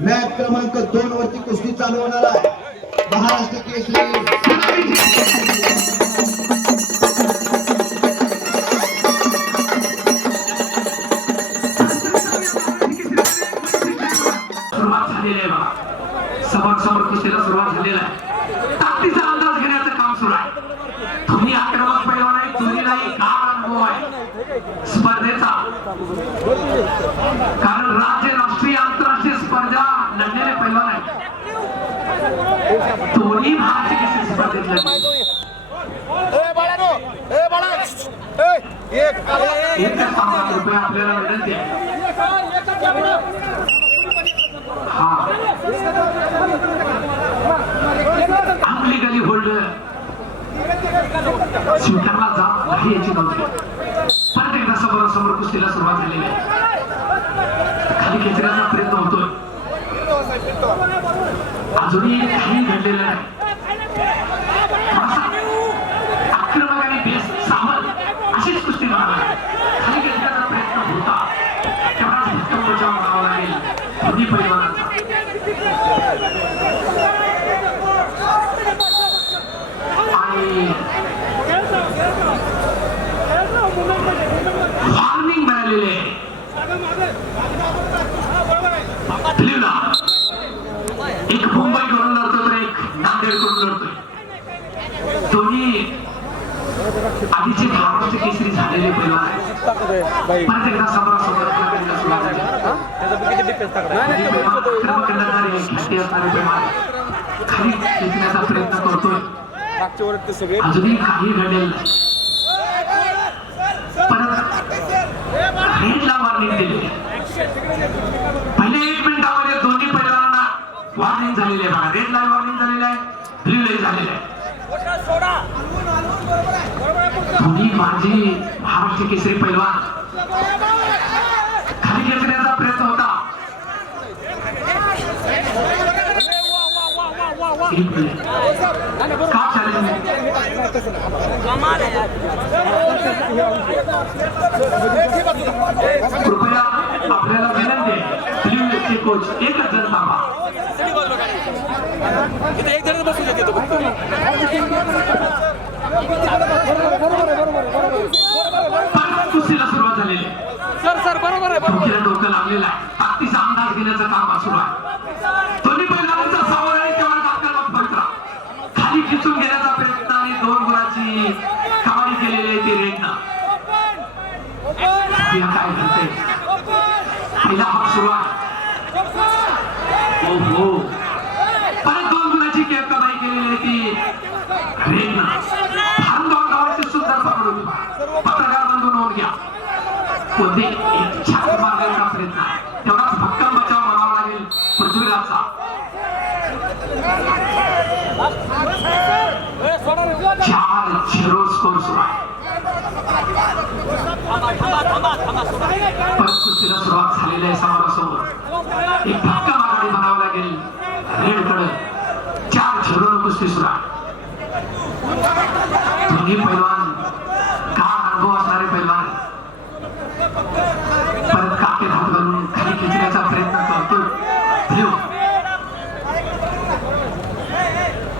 Match क्रमांक दोन वरती कुस्ती चालू होणार आहे. महाराष्ट्र केसरी सुरुवात झालेली आहे. दोन्ही केसरी स्पर्धेत लढले एकच पाच रुपये आपल्याला विनंती आहे आपली गली होल्डर स्वीकारला जात नाही याची घ्या. परत एकदा समोर समोर कुस्तीला सुरुवात झालेली आहे. खाली खेचण्याचा प्रयत्न होतोय. अजूनही काही घडलेलं नाही. आक्रमक आणि बेस सामल अशीच कुस्ती म्हणावी खाली खेचण्याचा प्रयत्न होता. तेव्हा भक्कम बचाव म्हणावा लागेल दोन्ही पैलवानाचा आणि वॉर्निंग मिळालेली आहे फिल्मला एक मुंबई करून लढतो तर एक नांदेड करून लढतोय दोन्ही आधीचे महाराष्ट्र केसरी झालेले पैलवान आहेत परत एकदा समोरासमोर खेळायला सुरुवात झाली. प्रयत्न करतोय मागच्या ते सगळे अजूनही काही घडेल पहिले एक मिनिटामध्ये दोन्ही पैलवानांना वॉर्निंग झालेली आहे रेड लाईन वॉर्निंग झालेली आहे ब्ल्यू लाईन झालेली आहे दोन्ही माझी महाराष्ट्र केसरी पैलवान खाली खेचण्याचा प्रयत्न होता। एक मिनिट। का चॅलेंज कृपया आपल्याला विनंती आहे ब्ल्यू कोच एकच जण थांबा. इथे एक जण बसून येते तो. फक्त परत कुस्तीला सुरुवात झालेली आहे सर सर बरोबर आहे बरोबर डोक्याला डोकं लागलेलं आहे ताकदीचा अंदाज घेण्याचं काम सुरू आहे दोन्ही पैलवानांचा सामोरा आहे तेवढा आक्रमक पवित्रा खाली खिचून घेण्याचा प्रयत्न आणि दोन गुणाची कमाई केलेली आहे ती रेडनं या काय घडते पहिला हात सुरू आहे ओ हो परत दोन गुणाची केप कमाई केलेली आहे ती रेडनं खानगाव गावाची सुंदर पकड होती पत्रकार बंधू नोंद घ्या कोणते एक छाप मारण्याचा प्रयत्न आहे. तेवढाच भक्कम बचाव म्हणावा लागेल पृथ्वीराजचा. चार झिरो स्कोर सुरू आहे. परत कुस्तीला सुरुवात झालेली आहे समोरासमोर. एक भक्कम आघाडी म्हणावं लागेल. रेडकडे. चार झिरो कुस्ती सुरू आहे. दोन्ही पैलवान का अनुभव असणारे पैलवान आहेत. परत काकेत हात घालून खाली खेचण्याचा प्रयत्न करतोय ब्ल्यू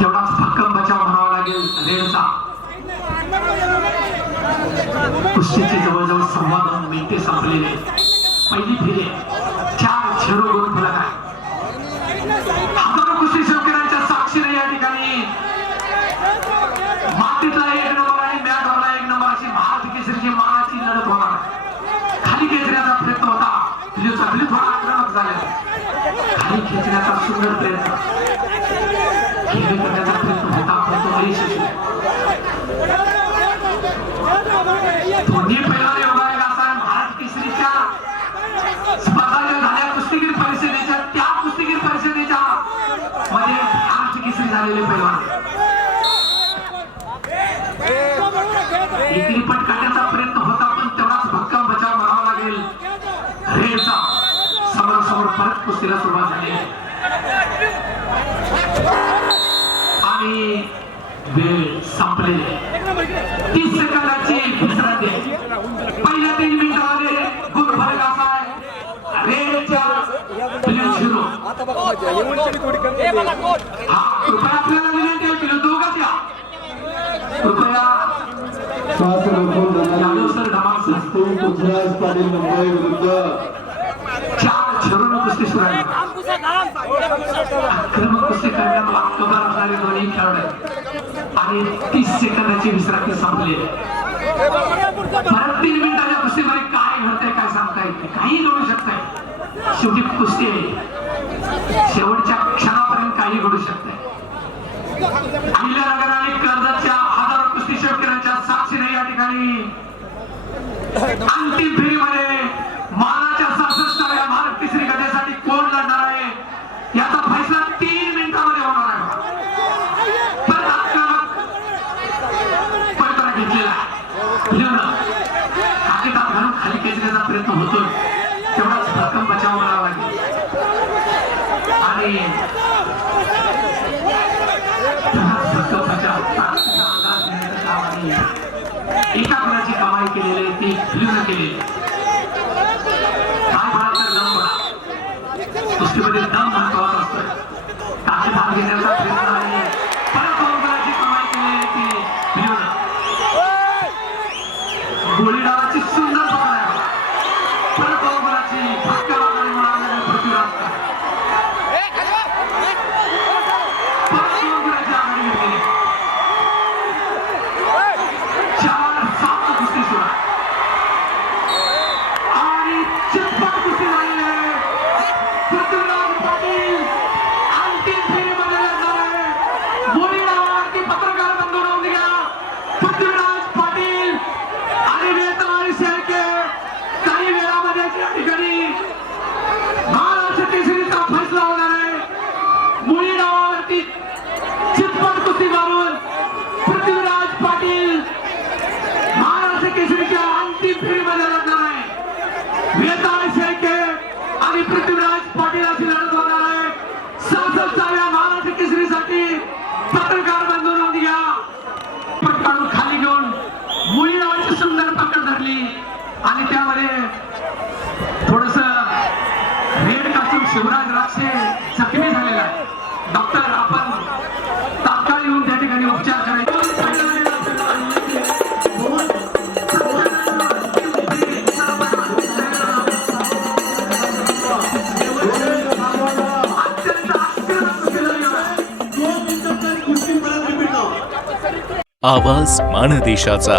तेवढाच भक्कम बचाव म्हणावा लागेल रेडचा कुस्तीचे जवळजवळ सव्वा दोन मिनिटे संपलेले पहिली फेरी चार झिरो गुण फलक आहे हजारो कुस्ती साक्षीने या ठिकाणी मातीतला एक नंबर आणि मॅटवरला एक नंबर अशी भारत केसरीची मानाची लढत होणार. खाली खेचण्याचा प्रयत्न होता. ब्ल्यूचा थोडा आक्रमक खाली खेचण्याचा सुंदर प्रयत्न खेळ करण्याचा प्रयत्न होता पण तो अयशस्वी दोन्ही पैलवान योगायोग असा भारत केसरीच्या स्पर्धा ज्या झाल्या कुस्तीगीर परिषदेच्या त्या कुस्तीगीर परिषदेच्या मध्ये महाराष्ट्र केसरी झालेले पैलवान एकेरी करण्याचा प्रयत्न होता पण तेवढाच भक्कम बचाव म्हणावा लागेल. रेचा. समोरासमोर परत कुस्तीला सुरुवात झाली. आणि वेळ संपलेली तीस सेकंदाची विश्रांती आहे. पहिल्या तीन मिनिटामध्ये गुण फरक असा आहे. रेडच्या आता बघा माहिती उंची थोडी कमी आहे. हा कृपया आपल्याला विनंती आहे पिलं दोघंच या कृपया श्वास रोखून यादव धरणारी सर धमाल सर वस्तू मुंबई विरुद्ध चार झरून कुस्ती सुरू आहे आक्रमक कुस्ती करण्यात वाकबगार असणारे दोन्ही खेळाडू आणि तीस सेकंदाची विश्रांती संपली. परत तीन मिनिटाच्या कुस्तीमध्ये काय घडतंय काय सांगता येत काही घडू शकतंय. शेवटी कुस्ती आहे. शेवटच्या क्षणापर्यंत काही घडू शकतंय. अहिल्यानगर आणि कर्जतच्या हजारो कुस्ती शेतकऱ्यांच्या साक्षीने या ठिकाणी अंतिम फेरीमध्ये मानाच्या सहासष्टाव्या भारत तिसरी गटासाठी कोण लढणार आहे? याचा फैसला तीन मिनिटांमध्ये होणार आहे. घेतलेला घालून खाली खेचण्याचा प्रयत्न होतोय. तेवढाच बचाव लागेल. आणि बचाव. एका कोणाची काय केलेले ते ती केले काय म्हणाल तर दम म्हणा. कुस्तीमध्ये दम महत्त्वाचा असतो. काही भाग घेण्याचा प्रयत्न आहे परत दोन गुणाची कमाई केलेली आहे ती भिलवलं. गोळी डावाची सुंदर पकड आहे परत दोन गुणाची फटका मारणारी म्हणाले पृथ्वीराज परत दोन गुणाची आघाडी घेतलेली चार सात कुस्ती सुरू आहे. आणि चितपट कुस्ती झालेली आहे पृथ्वीराज पाटील अंतिम फेरीमध्ये लढणार आहे मोडी नावावरती पत्रकार बंधू राहून घ्या पृथ्वीराज पाटील आणि वेतवारी शेळके काही वेळामध्ये या ठिकाणी महाराष्ट्र केसरीचा फैसला होणार आहे मुली नावावरती चितपट कुस्ती मारून पृथ्वीराज पाटील महाराष्ट्र केसरीच्या अंतिम फेरीमध्ये लढणार आहे वेताळ शेळके आणि पृथ्वीराज पाटील अशी लढत होणार आहे सहासष्टाव्या महाराष्ट्र केसरीसाठी पत्रकार बंधू नोंद घ्या पट काढून खाली घेऊन मुली नावाची सुंदर धरली आणि त्यामध्ये थोडस रेड कास्टूम शिवराज राक्षे जखमी झालेला आहे. डॉक्टर आपण तात्काळ येऊन त्या ठिकाणी उपचार करायचे. आवाज माणदेशाचा